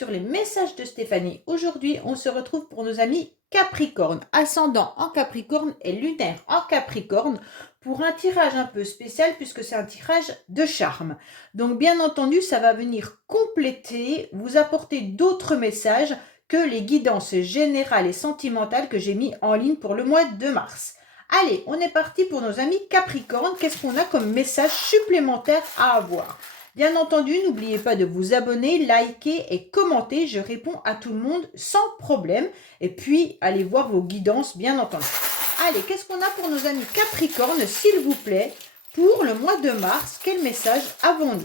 sur les messages de Stéphanie. Aujourd'hui, on se retrouve pour nos amis Capricorne, ascendant en Capricorne et lunaire en Capricorne, pour un tirage un peu spécial puisque c'est un tirage de charme. Donc bien entendu, ça va venir compléter, vous apporter d'autres messages que les guidances générales et sentimentales que j'ai mis en ligne pour le mois de mars. Allez, on est parti pour nos amis Capricorne. Qu'est-ce qu'on a comme message supplémentaire à avoir ? Bien entendu, n'oubliez pas de vous abonner, liker et commenter. Je réponds à tout le monde sans problème. Et puis, allez voir vos guidances, bien entendu. Allez, qu'est-ce qu'on a pour nos amis Capricorne, s'il vous plaît, pour le mois de mars? Quel message avons-nous?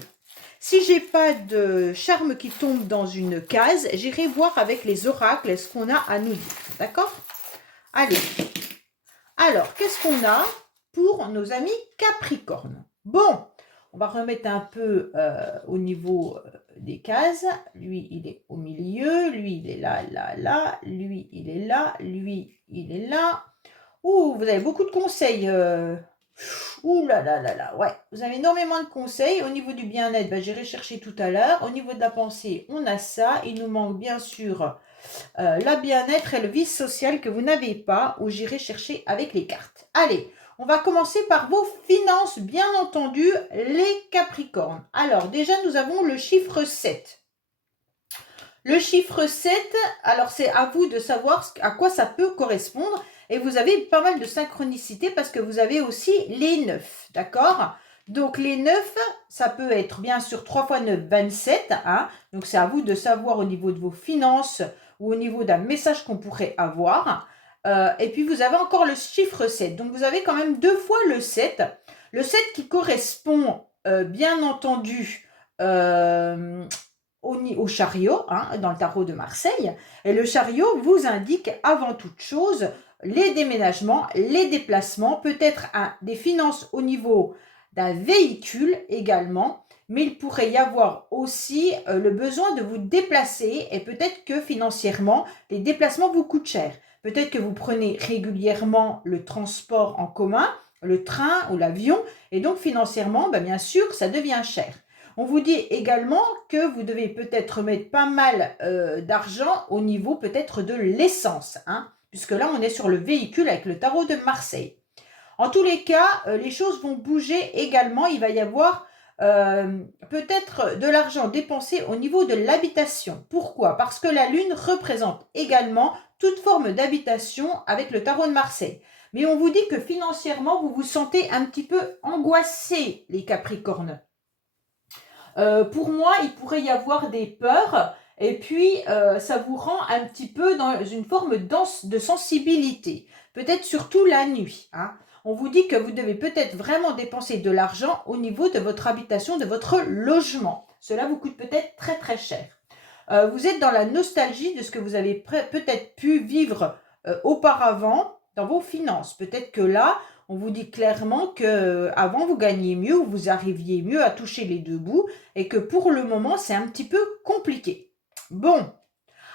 Si j'ai pas de charme qui tombe dans une case, j'irai voir avec les oracles ce qu'on a à nous dire. D'accord? Allez. Alors, qu'est-ce qu'on a pour nos amis Capricorne? Bon, on va remettre un peu au niveau des cases. Lui, il est au milieu. Lui, il est là, là, là. Lui, il est là. Lui, il est là. Ouh, vous avez beaucoup de conseils. Ouh là là là là. Ouais, vous avez énormément de conseils. Au niveau du bien-être, j'irai chercher tout à l'heure. Au niveau de la pensée, on a ça. Il nous manque bien sûr la bien-être et le vice social que vous n'avez pas, où j'irai chercher avec les cartes. Allez, on va commencer par vos finances, bien entendu, les Capricornes. Alors, déjà, nous avons le chiffre 7. Le chiffre 7, alors c'est à vous de savoir à quoi ça peut correspondre. Et vous avez pas mal de synchronicité parce que vous avez aussi les 9, d'accord ? Donc les 9, ça peut être bien sûr 3 x 9, 27. Hein. Donc c'est à vous de savoir au niveau de vos finances ou au niveau d'un message qu'on pourrait avoir. Et puis vous avez encore le chiffre 7. Donc vous avez quand même 2 fois le 7. Le 7 qui correspond bien entendu au chariot, hein, dans le tarot de Marseille. Et le chariot vous indique avant toute chose les déménagements, les déplacements, peut-être des finances au niveau d'un véhicule également, mais il pourrait y avoir aussi le besoin de vous déplacer et peut-être que financièrement, les déplacements vous coûtent cher. Peut-être que vous prenez régulièrement le transport en commun, le train ou l'avion, et donc financièrement, bien sûr, ça devient cher. On vous dit également que vous devez peut-être mettre pas mal d'argent au niveau peut-être de l'essence, hein, puisque là, on est sur le véhicule avec le tarot de Marseille. En tous les cas, les choses vont bouger également. Il va y avoir peut-être de l'argent dépensé au niveau de l'habitation. Pourquoi? Parce que la Lune représente également toute forme d'habitation avec le tarot de Marseille. Mais on vous dit que financièrement, vous vous sentez un petit peu angoissé, les Capricornes. Pour moi, il pourrait y avoir des peurs et puis ça vous rend un petit peu dans une forme de sensibilité, peut-être surtout la nuit. Hein. On vous dit que vous devez peut-être vraiment dépenser de l'argent au niveau de votre habitation, de votre logement. Cela vous coûte peut-être très très cher. Vous êtes dans la nostalgie de ce que vous avez peut-être pu vivre auparavant dans vos finances. Peut-être que là, on vous dit clairement que avant vous gagniez mieux ou vous arriviez mieux à toucher les deux bouts et que pour le moment, c'est un petit peu compliqué. Bon,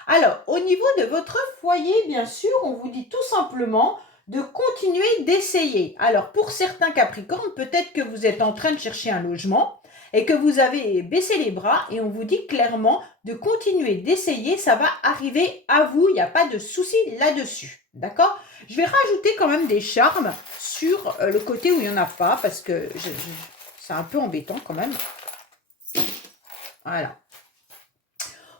alors au niveau de votre foyer, bien sûr, on vous dit tout simplement de continuer d'essayer. Alors pour certains Capricornes, peut-être que vous êtes en train de chercher un logement et que vous avez baissé les bras et on vous dit clairement de continuer d'essayer, ça va arriver à vous, il n'y a pas de souci là-dessus. D'accord? Je vais rajouter quand même des charmes sur le côté où il n'y en a pas parce que c'est un peu embêtant quand même. Voilà.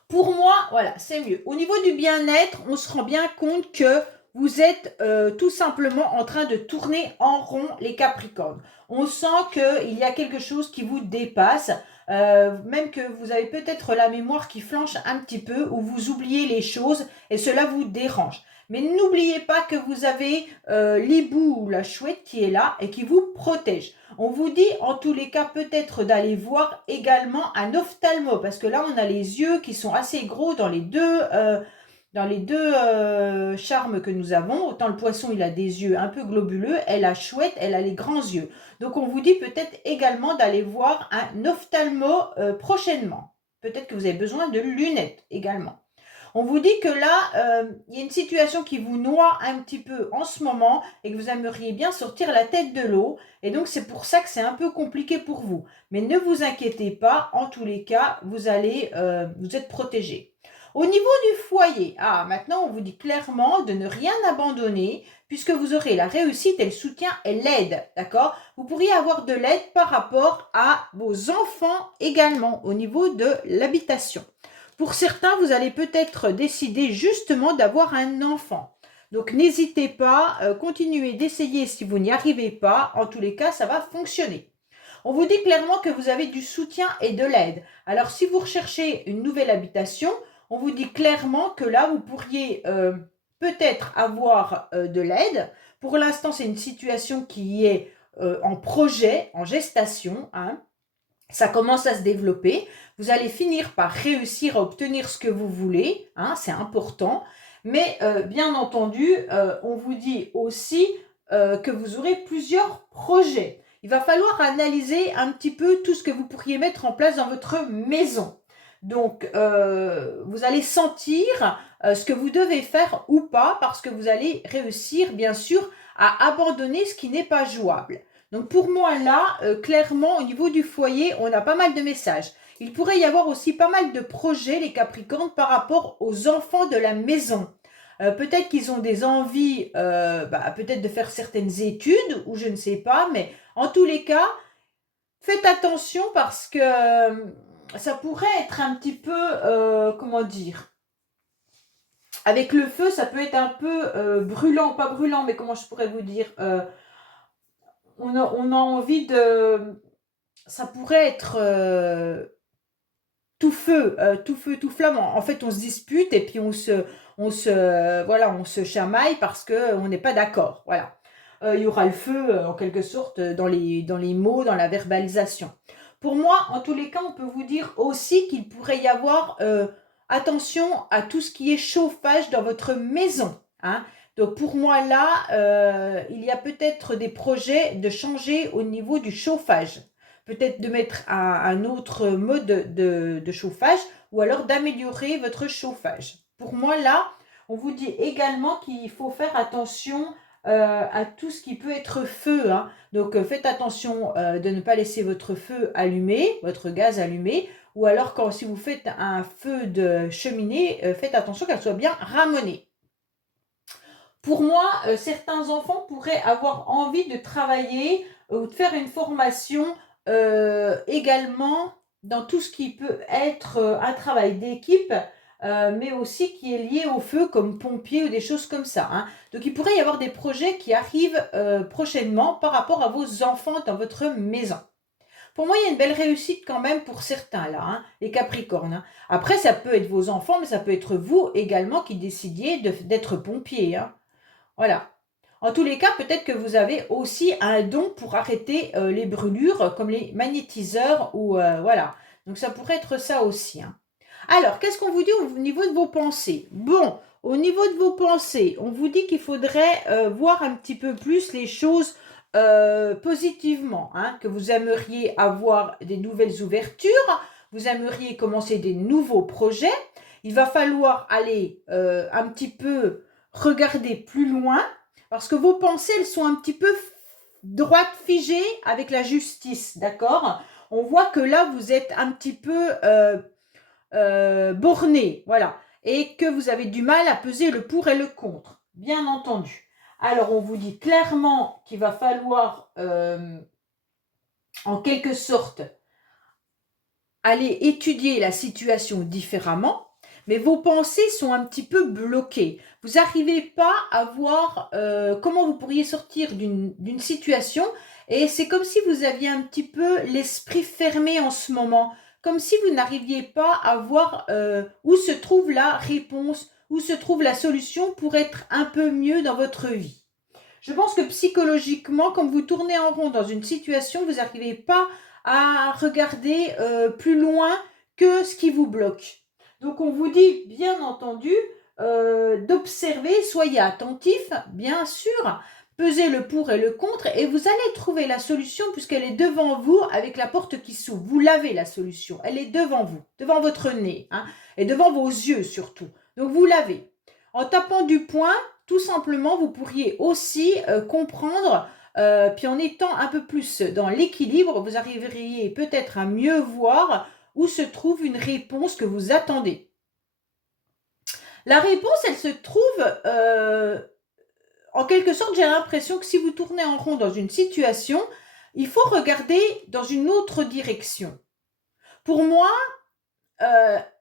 Pour moi, voilà, c'est mieux. Au niveau du bien-être, on se rend bien compte que vous êtes tout simplement en train de tourner en rond les Capricornes. On sent qu'il y a quelque chose qui vous dépasse, même que vous avez peut-être la mémoire qui flanche un petit peu ou vous oubliez les choses et cela vous dérange. Mais n'oubliez pas que vous avez l'hibou ou la chouette qui est là et qui vous protège. On vous dit en tous les cas peut-être d'aller voir également un ophtalmo parce que là on a les yeux qui sont assez gros dans les deux charmes que nous avons. Autant le poisson il a des yeux un peu globuleux, et la chouette elle a les grands yeux. Donc on vous dit peut-être également d'aller voir un ophtalmo prochainement. Peut-être que vous avez besoin de lunettes également. On vous dit que là, il y a une situation qui vous noie un petit peu en ce moment et que vous aimeriez bien sortir la tête de l'eau. Et donc, c'est pour ça que c'est un peu compliqué pour vous. Mais ne vous inquiétez pas, en tous les cas, vous êtes protégé. Au niveau du foyer, maintenant on vous dit clairement de ne rien abandonner puisque vous aurez la réussite et le soutien et l'aide, d'accord? Vous pourriez avoir de l'aide par rapport à vos enfants également au niveau de l'habitation. Pour certains, vous allez peut-être décider justement d'avoir un enfant. Donc n'hésitez pas, continuez d'essayer si vous n'y arrivez pas. En tous les cas, ça va fonctionner. On vous dit clairement que vous avez du soutien et de l'aide. Alors si vous recherchez une nouvelle habitation, on vous dit clairement que là, vous pourriez peut-être avoir de l'aide. Pour l'instant, c'est une situation qui est en projet, en gestation, hein. Ça commence à se développer. Vous allez finir par réussir à obtenir ce que vous voulez, hein, c'est important. Mais bien entendu, on vous dit aussi que vous aurez plusieurs projets. Il va falloir analyser un petit peu tout ce que vous pourriez mettre en place dans votre maison. Donc, vous allez sentir ce que vous devez faire ou pas parce que vous allez réussir, bien sûr, à abandonner ce qui n'est pas jouable. Donc pour moi là, clairement au niveau du foyer, on a pas mal de messages. Il pourrait y avoir aussi pas mal de projets, les Capricornes, par rapport aux enfants de la maison. Peut-être qu'ils ont des envies, peut-être de faire certaines études, ou je ne sais pas, mais en tous les cas, faites attention parce que ça pourrait être un petit peu, comment dire, avec le feu, ça peut être un peu brûlant, pas brûlant, mais comment je pourrais vous dire on a envie de... Ça pourrait être tout feu, tout feu, tout flamme. En fait, on se dispute et puis on se chamaille parce qu'on n'est pas d'accord. Voilà. Il y aura le feu, en quelque sorte, dans les mots, dans la verbalisation. Pour moi, en tous les cas, on peut vous dire aussi qu'il pourrait y avoir attention à tout ce qui est chauffage dans votre maison, hein. Donc pour moi là, il y a peut-être des projets de changer au niveau du chauffage. Peut-être de mettre un autre mode de chauffage ou alors d'améliorer votre chauffage. Pour moi là, on vous dit également qu'il faut faire attention à tout ce qui peut être feu, hein. Donc faites attention de ne pas laisser votre feu allumé, votre gaz allumé, ou alors si vous faites un feu de cheminée, faites attention qu'elle soit bien ramenée. Pour moi, certains enfants pourraient avoir envie de travailler ou de faire une formation également dans tout ce qui peut être un travail d'équipe, mais aussi qui est lié au feu comme pompier ou des choses comme ça, hein. Donc il pourrait y avoir des projets qui arrivent prochainement par rapport à vos enfants dans votre maison. Pour moi, il y a une belle réussite quand même pour certains là, hein, les Capricornes, hein. Après, ça peut être vos enfants, mais ça peut être vous également qui décidiez d'être pompier, hein. Voilà. En tous les cas, peut-être que vous avez aussi un don pour arrêter les brûlures, comme les magnétiseurs ou voilà. Donc ça pourrait être ça aussi, hein. Alors, qu'est-ce qu'on vous dit au niveau de vos pensées? Bon, au niveau de vos pensées, on vous dit qu'il faudrait voir un petit peu plus les choses positivement, hein, que vous aimeriez avoir des nouvelles ouvertures, vous aimeriez commencer des nouveaux projets. Il va falloir aller un petit peu regarder plus loin parce que vos pensées, elles sont un petit peu droites, figées avec la justice, d'accord? On voit que là, vous êtes un petit peu borné, voilà, et que vous avez du mal à peser le pour et le contre, bien entendu. Alors, on vous dit clairement qu'il va falloir, en quelque sorte, aller étudier la situation différemment, mais vos pensées sont un petit peu bloquées. Vous n'arrivez pas à voir comment vous pourriez sortir d'une situation et c'est comme si vous aviez un petit peu l'esprit fermé en ce moment, comme si vous n'arriviez pas à voir où se trouve la réponse, où se trouve la solution pour être un peu mieux dans votre vie. Je pense que psychologiquement, comme vous tournez en rond dans une situation, vous n'arrivez pas à regarder plus loin que ce qui vous bloque. Donc on vous dit bien entendu d'observer, soyez attentif, bien sûr, pesez le pour et le contre et vous allez trouver la solution puisqu'elle est devant vous avec la porte qui s'ouvre. Vous l'avez la solution, elle est devant vous, devant votre nez, hein, et devant vos yeux surtout. Donc vous l'avez. En tapant du poing, tout simplement, vous pourriez aussi comprendre, puis en étant un peu plus dans l'équilibre, vous arriveriez peut-être à mieux voir où se trouve une réponse que vous attendez. La réponse, elle se trouve, en quelque sorte, j'ai l'impression que si vous tournez en rond dans une situation, il faut regarder dans une autre direction. Pour moi,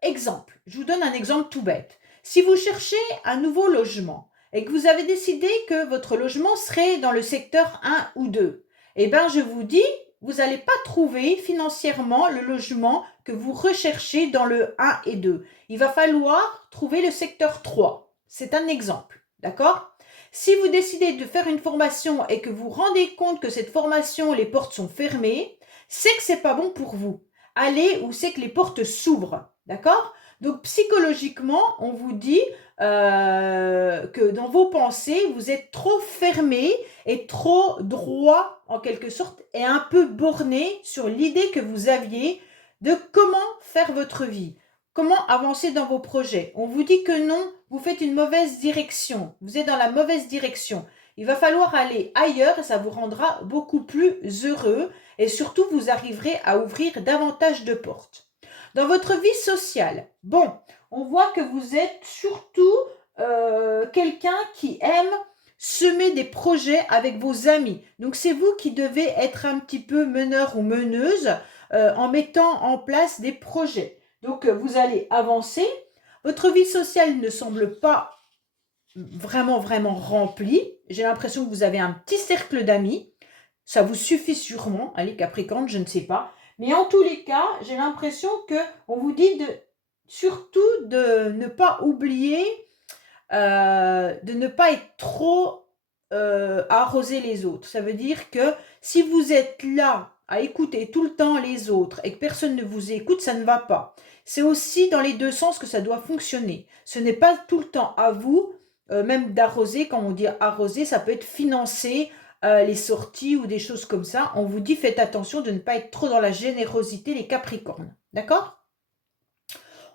exemple, je vous donne un exemple tout bête. Si vous cherchez un nouveau logement et que vous avez décidé que votre logement serait dans le secteur 1 ou 2, eh bien, je vous dis, vous n'allez pas trouver financièrement le logement que vous recherchez dans le 1 et 2. Il va falloir trouver le secteur 3. C'est un exemple, d'accord? Si vous décidez de faire une formation et que vous vous rendez compte que cette formation, les portes sont fermées, c'est que c'est pas bon pour vous. Allez où c'est que les portes s'ouvrent, d'accord? Donc psychologiquement, on vous dit que dans vos pensées, vous êtes trop fermé et trop droit en quelque sorte et un peu borné sur l'idée que vous aviez de comment faire votre vie, comment avancer dans vos projets. On vous dit que non, vous faites une mauvaise direction, vous êtes dans la mauvaise direction. Il va falloir aller ailleurs et ça vous rendra beaucoup plus heureux et surtout vous arriverez à ouvrir davantage de portes. Dans votre vie sociale, bon, on voit que vous êtes surtout quelqu'un qui aime semer des projets avec vos amis. Donc c'est vous qui devez être un petit peu meneur ou meneuse en mettant en place des projets. Donc vous allez avancer. Votre vie sociale ne semble pas vraiment remplie. J'ai l'impression que vous avez un petit cercle d'amis. Ça vous suffit sûrement, allez Capricorne, je ne sais pas. Mais en tous les cas, j'ai l'impression que on vous dit surtout de ne pas oublier, de ne pas être trop à arroser les autres. Ça veut dire que si vous êtes là à écouter tout le temps les autres et que personne ne vous écoute, ça ne va pas. C'est aussi dans les deux sens que ça doit fonctionner. Ce n'est pas tout le temps à vous, même d'arroser. Quand on dit arroser, ça peut être financer les sorties ou des choses comme ça. On vous dit faites attention de ne pas être trop dans la générosité, les Capricornes. D'accord?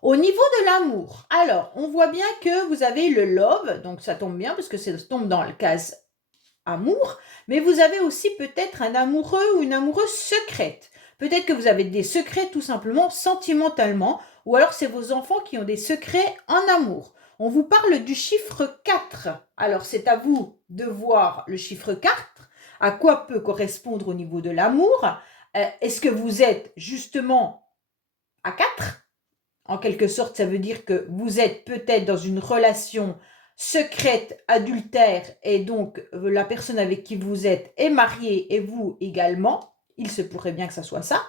Au niveau de l'amour, alors, on voit bien que vous avez le love, donc ça tombe bien parce que ça tombe dans le case amour, mais vous avez aussi peut-être un amoureux ou une amoureuse secrète. Peut-être que vous avez des secrets tout simplement sentimentalement, ou alors c'est vos enfants qui ont des secrets en amour. On vous parle du chiffre 4. Alors c'est à vous de voir le chiffre 4, à quoi peut correspondre au niveau de l'amour. Est-ce que vous êtes justement à 4? En quelque sorte, ça veut dire que vous êtes peut-être dans une relation secrète, adultère, et donc la personne avec qui vous êtes est mariée et vous également. Il se pourrait bien que ça soit ça.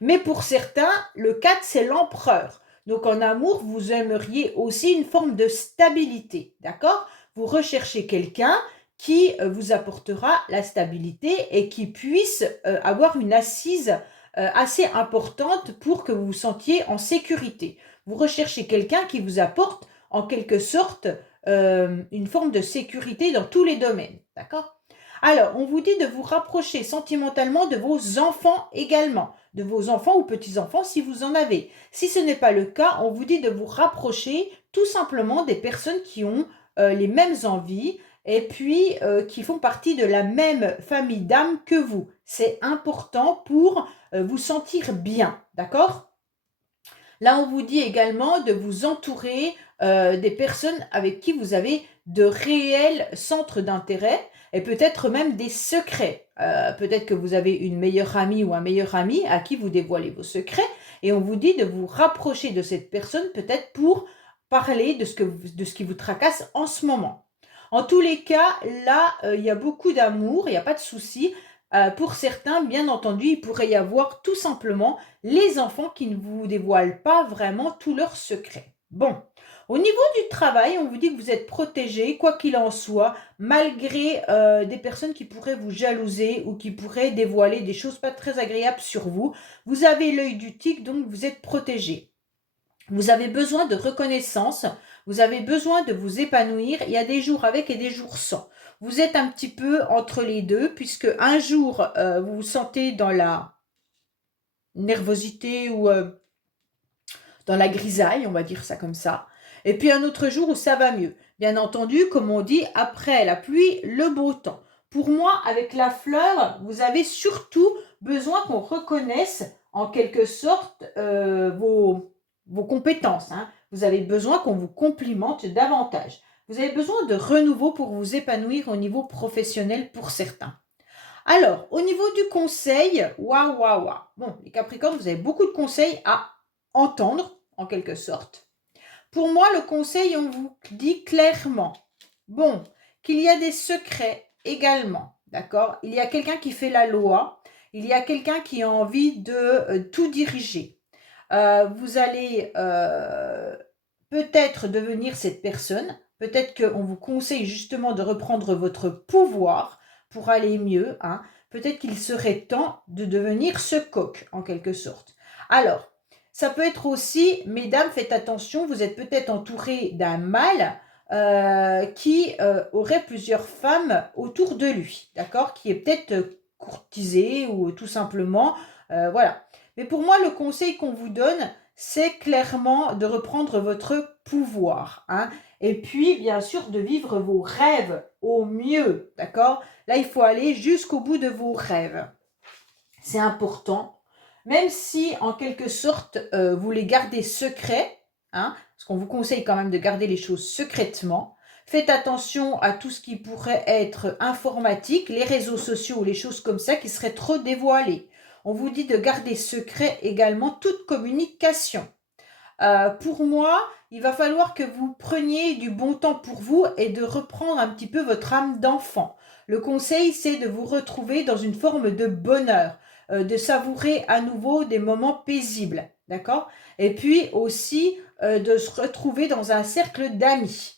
Mais pour certains, le 4, c'est l'empereur. Donc en amour, vous aimeriez aussi une forme de stabilité, d'accord? Vous recherchez quelqu'un qui vous apportera la stabilité et qui puisse avoir une assise assez importante pour que vous vous sentiez en sécurité. Vous recherchez quelqu'un qui vous apporte en quelque sorte une forme de sécurité dans tous les domaines. D'accord? Alors, on vous dit de vous rapprocher sentimentalement de vos enfants également, de vos enfants ou petits-enfants si vous en avez. Si ce n'est pas le cas, on vous dit de vous rapprocher tout simplement des personnes qui ont les mêmes envies et puis qui font partie de la même famille d'âme que vous. C'est important pour vous sentir bien, d'accord? Là, on vous dit également de vous entourer des personnes avec qui vous avez de réels centres d'intérêt et peut-être même des secrets. Peut-être que vous avez une meilleure amie ou un meilleur ami à qui vous dévoilez vos secrets et on vous dit de vous rapprocher de cette personne peut-être pour parler de ce qui vous tracasse en ce moment. En tous les cas, là, il y a beaucoup d'amour, il n'y a pas de souci. Pour certains, bien entendu, il pourrait y avoir tout simplement les enfants qui ne vous dévoilent pas vraiment tous leurs secrets. Bon, au niveau du travail, on vous dit que vous êtes protégé, quoi qu'il en soit, malgré des personnes qui pourraient vous jalouser ou qui pourraient dévoiler des choses pas très agréables sur vous. Vous avez l'œil du tigre, donc vous êtes protégé. Vous avez besoin de reconnaissance, vous avez besoin de vous épanouir. Il y a des jours avec et des jours sans. Vous êtes un petit peu entre les deux, puisque un jour, vous vous sentez dans la nervosité ou dans la grisaille, on va dire ça comme ça. Et puis un autre jour où ça va mieux. Bien entendu, comme on dit, après la pluie, le beau temps. Pour moi, avec la fleur, vous avez surtout besoin qu'on reconnaisse en quelque sorte vos compétences, hein, Vous avez besoin qu'on vous complimente davantage. Vous avez besoin de renouveau pour vous épanouir au niveau professionnel pour certains. Alors, au niveau du conseil, waouh, waouh, waouh. Bon, les Capricornes, vous avez beaucoup de conseils à entendre, en quelque sorte. Pour moi, le conseil, on vous dit clairement, bon, qu'il y a des secrets également, d'accord? Il y a quelqu'un qui fait la loi, il y a quelqu'un qui a envie de tout diriger. Vous allez peut-être devenir cette personne, peut-être qu'on vous conseille justement de reprendre votre pouvoir pour aller mieux, hein. Peut-être qu'il serait temps de devenir ce coq, en quelque sorte. Alors, ça peut être aussi, mesdames, faites attention, vous êtes peut-être entouré d'un mâle qui aurait plusieurs femmes autour de lui, d'accord? Qui est peut-être courtisé ou tout simplement, voilà. Mais pour moi, le conseil qu'on vous donne, c'est clairement de reprendre votre pouvoir, hein, et puis, bien sûr, de vivre vos rêves au mieux, d'accord? Là, il faut aller jusqu'au bout de vos rêves. C'est important, même si, en quelque sorte, vous les gardez secrets, hein, parce qu'on vous conseille quand même de garder les choses secrètement. Faites attention à tout ce qui pourrait être informatique, les réseaux sociaux ou les choses comme ça qui seraient trop dévoilées. On vous dit de garder secret également toute communication. Pour moi, il va falloir que vous preniez du bon temps pour vous et de reprendre un petit peu votre âme d'enfant. Le conseil, c'est de vous retrouver dans une forme de bonheur, de savourer à nouveau des moments paisibles, d'accord? Et puis aussi de se retrouver dans un cercle d'amis.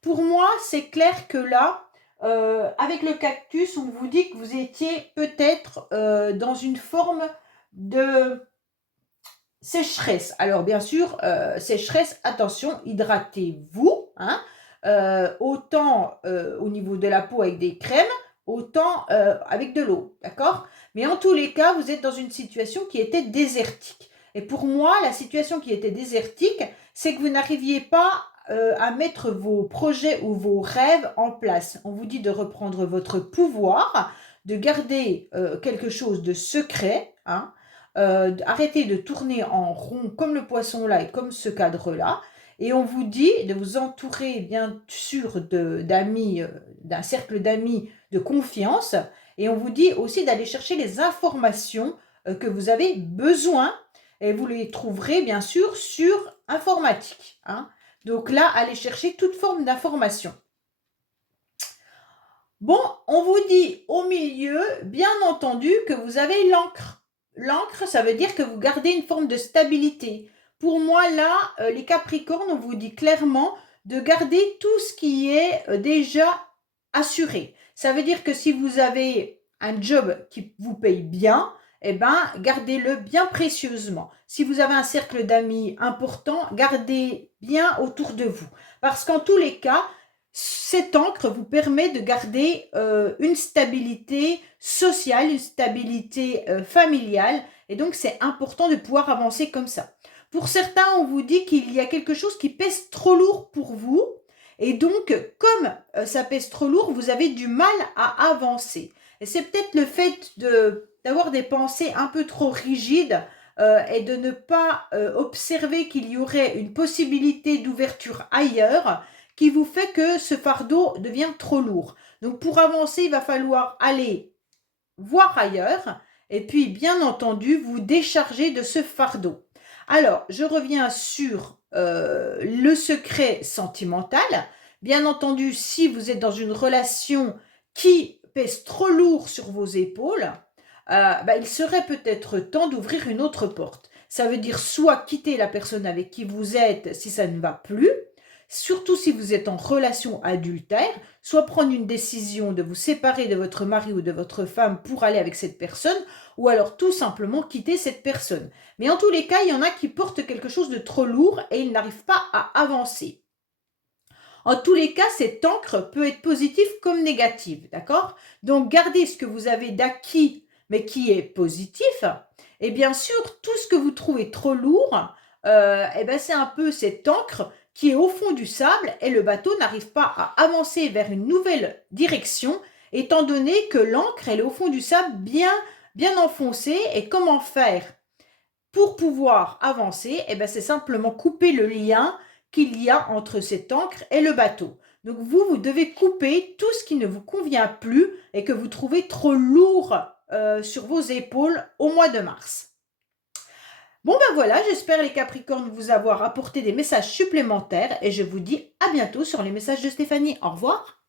Pour moi, c'est clair que là, avec le cactus, on vous dit que vous étiez peut-être dans une forme de sécheresse. Alors bien sûr, sécheresse, attention, hydratez-vous, hein, autant au niveau de la peau avec des crèmes, autant avec de l'eau, d'accord? Mais en tous les cas, vous êtes dans une situation qui était désertique. Et pour moi, la situation qui était désertique, c'est que vous n'arriviez pas à mettre vos projets ou vos rêves en place. On vous dit de reprendre votre pouvoir, de garder quelque chose de secret, hein, arrêtez de tourner en rond comme le poisson là et comme ce cadre-là. Et on vous dit de vous entourer bien sûr d'amis, d'un cercle d'amis de confiance. Et on vous dit aussi d'aller chercher les informations que vous avez besoin. Et vous les trouverez bien sûr sur informatique, hein. Donc là, allez chercher toute forme d'information. Bon, on vous dit au milieu, bien entendu, que vous avez l'encre. L'encre, ça veut dire que vous gardez une forme de stabilité. Pour moi, là, les Capricornes, on vous dit clairement de garder tout ce qui est déjà assuré. Ça veut dire que si vous avez un job qui vous paye bien, eh ben, gardez-le bien précieusement. Si vous avez un cercle d'amis important, gardez bien autour de vous. Parce qu'en tous les cas, cette encre vous permet de garder une stabilité sociale, une stabilité familiale, et donc c'est important de pouvoir avancer comme ça. Pour certains, on vous dit qu'il y a quelque chose qui pèse trop lourd pour vous, et donc comme ça pèse trop lourd, vous avez du mal à avancer. Et c'est peut-être le fait d'avoir des pensées un peu trop rigides et de ne pas observer qu'il y aurait une possibilité d'ouverture ailleurs qui vous fait que ce fardeau devient trop lourd. Donc pour avancer, il va falloir aller voir ailleurs et puis bien entendu vous décharger de ce fardeau. Alors, je reviens sur le secret sentimental. Bien entendu, si vous êtes dans une relation qui pèse trop lourd sur vos épaules, il serait peut-être temps d'ouvrir une autre porte. Ça veut dire soit quitter la personne avec qui vous êtes si ça ne va plus, surtout si vous êtes en relation adultère, soit prendre une décision de vous séparer de votre mari ou de votre femme pour aller avec cette personne, ou alors tout simplement quitter cette personne. Mais en tous les cas, il y en a qui portent quelque chose de trop lourd et ils n'arrivent pas à avancer. En tous les cas, cette encre peut être positive comme négative, d'accord? Donc, gardez ce que vous avez d'acquis, mais qui est positif. Et bien sûr, tout ce que vous trouvez trop lourd, c'est un peu cette encre qui est au fond du sable et le bateau n'arrive pas à avancer vers une nouvelle direction, étant donné que l'encre, elle est au fond du sable bien enfoncée. Et comment faire? Pour pouvoir avancer, eh ben, c'est simplement couper le lien qu'il y a entre cette ancre et le bateau. Donc vous devez couper tout ce qui ne vous convient plus et que vous trouvez trop lourd sur vos épaules au mois de mars. Bon ben voilà, j'espère les Capricornes vous avoir apporté des messages supplémentaires et je vous dis à bientôt sur les messages de Stéphanie. Au revoir.